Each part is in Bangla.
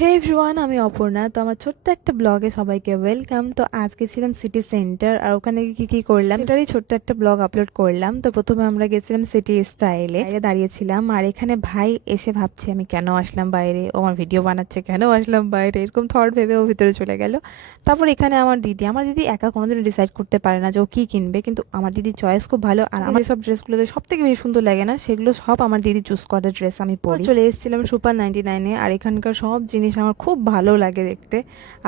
হে এভরিওয়ান, আমি অপর্ণা। তো আমার ছোট্ট একটা ব্লগে সবাইকে ওয়েলকাম। তো আজকে ছিলাম সিটি সেন্টার, আর ওখানে কি কি করলাম এটারই ছোট্ট একটা ব্লগ আপলোড করলাম। তো প্রথমে আমরা গেছিলাম সিটি স্টাইলে, বাইরে দাঁড়িয়েছিলাম। আর এখানে ভাই এসে ভাবছে আমি কেন আসলাম বাইরে, ও আমার ভিডিও বানাচ্ছে, কেন আসলাম বাইরে, এরকম থট ভেবে ও ভিতরে চলে গেল। তারপর এখানে আমার দিদি একা কোনোদিন ডিসাইড করতে পারে না যে ও কি কিনবে, কিন্তু আমার দিদির চয়েস খুব ভালো। আর আমার যেসব ড্রেসগুলোতে সব থেকে বেশি সুন্দর লাগে না, সেগুলো সব আমার দিদি চুজ করা ড্রেস আমি পরি। চলে এসেছিলাম সুপার 99-এ। আর এখানকার সব জিনিস আমার খুব ভালো লাগে দেখতে,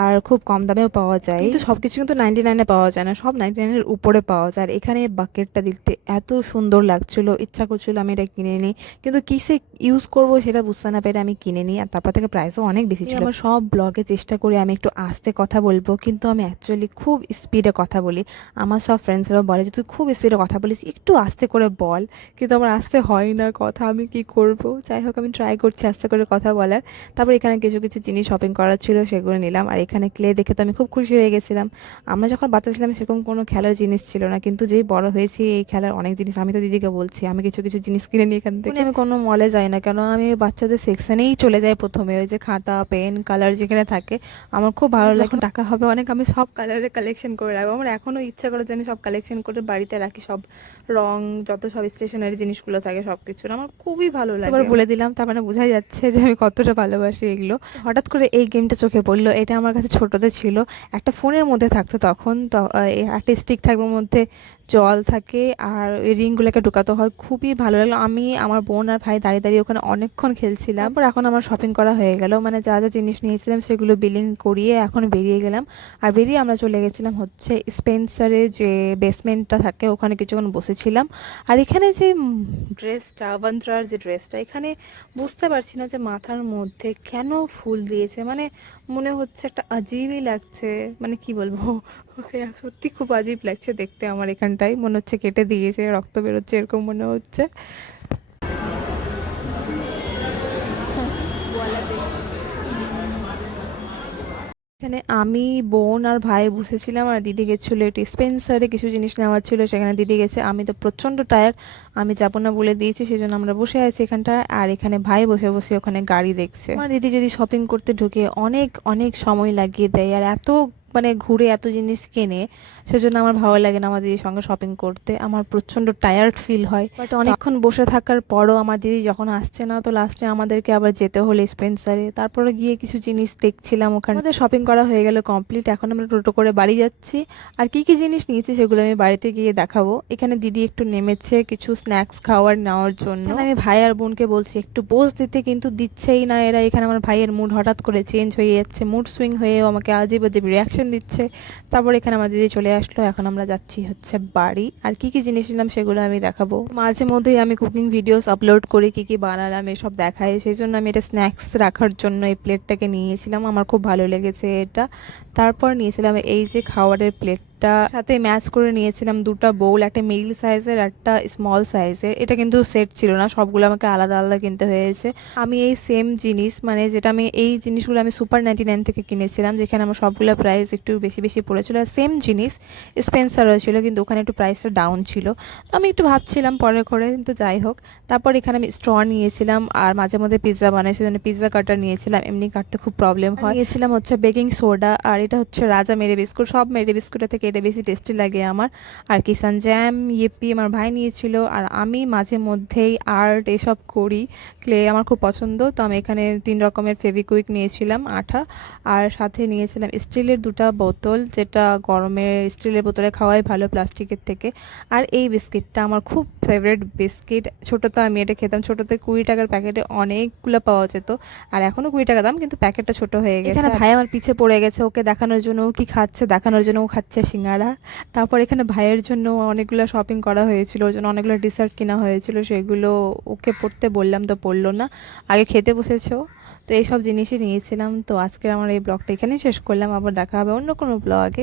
আর খুব কম দামেও পাওয়া যায়। কিন্তু সবকিছু কিন্তু 99-এ পাওয়া যায় না, সব 99-এর উপরে পাওয়া যায়। আর এখানে বাকেটটা দেখতে এত সুন্দর লাগছিল, ইচ্ছা করছিল আমি এটা কিনে নিই, কিন্তু কিসে ইউজ করব সেটা বুঝতে না পেরে আমি কিনে নিই। আর তারপর থেকে প্রাইসও অনেক বেশি ছিল। আমার সব ব্লগে চেষ্টা করি আমি একটু আস্তে কথা বলবো, কিন্তু আমি অ্যাকচুয়ালি খুব স্পিডে কথা বলি। আমার সব ফ্রেন্ডসরাও বলে যে তুই খুব স্পিডে কথা বলিস, একটু আস্তে করে বল, কিন্তু আমার আস্তে হয় না কথা, আমি কি করব। যাই হোক, আমি ট্রাই করছি আস্তে করে কথা বলার। তারপর এখানে কিছু কিছু জিনিস শপিং করার ছিল, সেগুলো নিলাম। আর এখানে ক্লে দেখে তো আমি খুব খুশি হয়ে গেছিলাম। আমরা যখন বাচ্চা ছিলাম সেরকম কোনো খেলার জিনিস ছিল না, কিন্তু যেই বড় হয়েছি এই খেলার অনেক জিনিস। আমি তো দিদিকে বলছি আমি কিছু কিছু জিনিস কিনে নিই এখান থেকে। আমি কোনো মলে যাই না কেন, আমি বাচ্চাদের সেকশনেই চলে যাই প্রথমে। ওই যে খাতা পেন কালার যেখানে থাকে, আমার খুব ভালো লাগে। যখন টাকা হবে অনেক, আমি সব কালারের কালেকশন করে রাখবো। আমার এখনও ইচ্ছা করে যে আমি সব কালেকশন করে বাড়িতে রাখি, সব রং যত সব স্টেশনারি জিনিসগুলো থাকে সব কিছুর আমার খুবই ভালো লাগে। এবার বলে দিলাম, তার মানে বোঝাই যাচ্ছে যে আমি কতটা ভালোবাসি এগুলো। হঠাৎ করে এই গেমটা চোখে পড়লো, এটা আমার কাছে ছোটতে ছিল, একটা ফোনের মধ্যে থাকতো তখন। তো একটা স্টিক থাকবে, মধ্যে জল থাকে, আর ওই রিংগুলোকে ঢুকাতে হয়। খুবই ভালো লাগলো। আমি আমার বোন আর ভাই দাঁড়িয়ে দাঁড়িয়ে ওখানে অনেকক্ষণ খেলছিলাম। তারপর এখন আমার শপিং করা হয়ে গেল, মানে যা যা জিনিস নিয়েছিলাম সেগুলো বিলিং করিয়ে এখন বেরিয়ে গেলাম। আর বেরিয়ে আমরা চলে গেছিলাম হচ্ছে স্পেন্সারে, যে বেসমেন্টটা থাকে ওখানে কিছুক্ষণ বসেছিলাম। আর এখানে যে ড্রেসটা, অবন্ত্রার যে ড্রেসটা, এখানে বুঝতে পারছি না যে মাথার মধ্যে কেন ফুল দিয়েছে, মানে মনে হচ্ছে একটা আজীবই লাগছে, মানে কি বলবো সত্যি খুব আজীব লাগছে দেখতে। আমার এখানটাই মনে হচ্ছে কেটে দিয়েছে, রক্ত বেরোচ্ছে এরকম মনে হচ্ছে। এখানে আমি, বোন আর ভাই বসেছিলাম, আর দিদি গেছিলো একটু স্পেন্সারে কিছু জিনিস নেওয়ার ছিল, সেখানে দিদি গেছে। আমি তো প্রচণ্ড টায়ার্ড, আমি যাবো না বলে দিয়েছি, সেই জন্য আমরা বসে আছি এখানটা। আর এখানে ভাই বসে বসে ওখানে গাড়ি দেখছে। আমার দিদি যদি শপিং করতে ঢুকে অনেক অনেক সময় লাগিয়ে দেয়, আর এত মানে ঘুরে এত জিনিস কেনে, সেজন্য আমার ভালো লাগে না আমার দিদির সঙ্গে শপিং করতে। আমার প্রচণ্ড টায়ার্ড ফিল হয়। বাট অনেকক্ষণ বসে থাকার পরও আমার দিদি যখন আসছে না, তো লাস্টে আমাদেরকে আবার যেতে হলো স্পেন্সারে। তারপরে গিয়ে কিছু জিনিস দেখছিলাম ওখানে। আমাদের শপিং করা হয়ে গেল কমপ্লিট, এখন আমরা টোটো করে বাড়ি যাচ্ছি। আর কি কি জিনিস নিয়েছি সেগুলো আমি বাড়িতে গিয়ে দেখাবো। এখানে দিদি একটু নেমেছে কিছু স্ন্যাক্স খাওয়ার নেওয়ার জন্য। আমি ভাই আর বোনকে বলছি একটু পোজ দিতে, কিন্তু দিচ্ছেই না এরা। এখানে আমার ভাইয়ের মুড হঠাৎ করে চেঞ্জ হয়ে যাচ্ছে, মুড সুইং হয়েও আমাকে আজীব আজীব রিয়াকশন দিচ্ছে। তারপর এখানে আমার দিদি চলে আসলো, এখন আমরা যাচ্ছি হচ্ছে বাড়ি। আর কি কি জিনিস নিলাম সেগুলো আমি দেখাবো। মাঝে মধ্যেই আমি কুকিং ভিডিওস আপলোড করি, কি কি বানালাম এসব দেখাই, সেই জন্য আমি এটা স্ন্যাক্স রাখার জন্য এই প্লেটটাকে নিয়েছিলাম, আমার খুব ভালো লেগেছে এটা। তারপর নিয়েছিলাম এই যে খাবারের প্লেট, সাথে ম্যাচ করে নিয়েছিলাম দুটো বোল, একটা মিল সাইজের একটা স্মল সাইজের। এটা কিন্তু সেট ছিল না, সবগুলো আমাকে আলাদা আলাদা কিনতে হয়েছে। আমি এই সেম জিনিস, মানে যেটা আমি এই জিনিসগুলো আমি সুপার 99 থেকে কিনেছিলাম, যেখানে আমার সবগুলো প্রাইস একটু বেশি বেশি পড়েছিল। আর সেম জিনিস স্পেন্সারও ছিল, কিন্তু ওখানে একটু প্রাইসটা ডাউন ছিল। তো আমি একটু ভাবছিলাম পরে করে, কিন্তু যাই হোক। তারপর এখানে আমি স্ট্র নিয়েছিলাম, আর মাঝে মধ্যে পিৎজা বানাই, সেজন্য পিৎজা কাটার নিয়েছিলাম, এমনি কাটতে খুব প্রবলেম হয়। নিয়েছিলাম হচ্ছে বেকিং সোডা, আর এটা হচ্ছে রাজা মেরি বিস্কুট। সব মেরি বিস্কুটের থেকে এটা বেশি টেস্টি লাগে আমার। আর কিষান জ্যাম, ইয়েপি আমার ভাই নিয়েছিল। আর আমি মাঝে মধ্যেই আর্ট এসব করি, ক্লে আমার খুব পছন্দ। তো আমি এখানে 3 রকমের ফেভিকুইক নিয়েছিলাম, আঠা। আর সাথে নিয়েছিলাম স্টিলের 2টা বোতল, যেটা গরমে স্টিলের বোতলে খাওয়াই ভালো প্লাস্টিকের থেকে। আর এই বিস্কিটটা আমার খুব ফেভারিট বিস্কিট। ছোটোতে আমি এটা খেতাম, ছোটোতে 20 টাকার প্যাকেটে অনেকগুলো পাওয়া যেত। আর এখনও 20 টাকা দাম, কিন্তু প্যাকেটটা ছোট হয়ে গেছে। এখানে ভাই আমার পিছে পড়ে গেছে, ওকে দেখানোর জন্য ও কি খাচ্ছে দেখানোর জন্য ও খাচ্ছে সিঙ্গারা। তারপর এখানে ভাইয়ের জন্য অনেকগুলো শপিং করা হয়েছিল, ওর জন্য অনেকগুলো ডিসার্ট কেনা হয়েছিল, সেগুলো ওকে পড়তে বললাম তো পড়লো না, আগে খেতে বসেছো। তো এইসব জিনিসই নিয়েছিলাম। তো আজকে আমার এই ব্লগটা এখানেই শেষ করলাম, আবার দেখা হবে অন্য কোনো ব্লগে।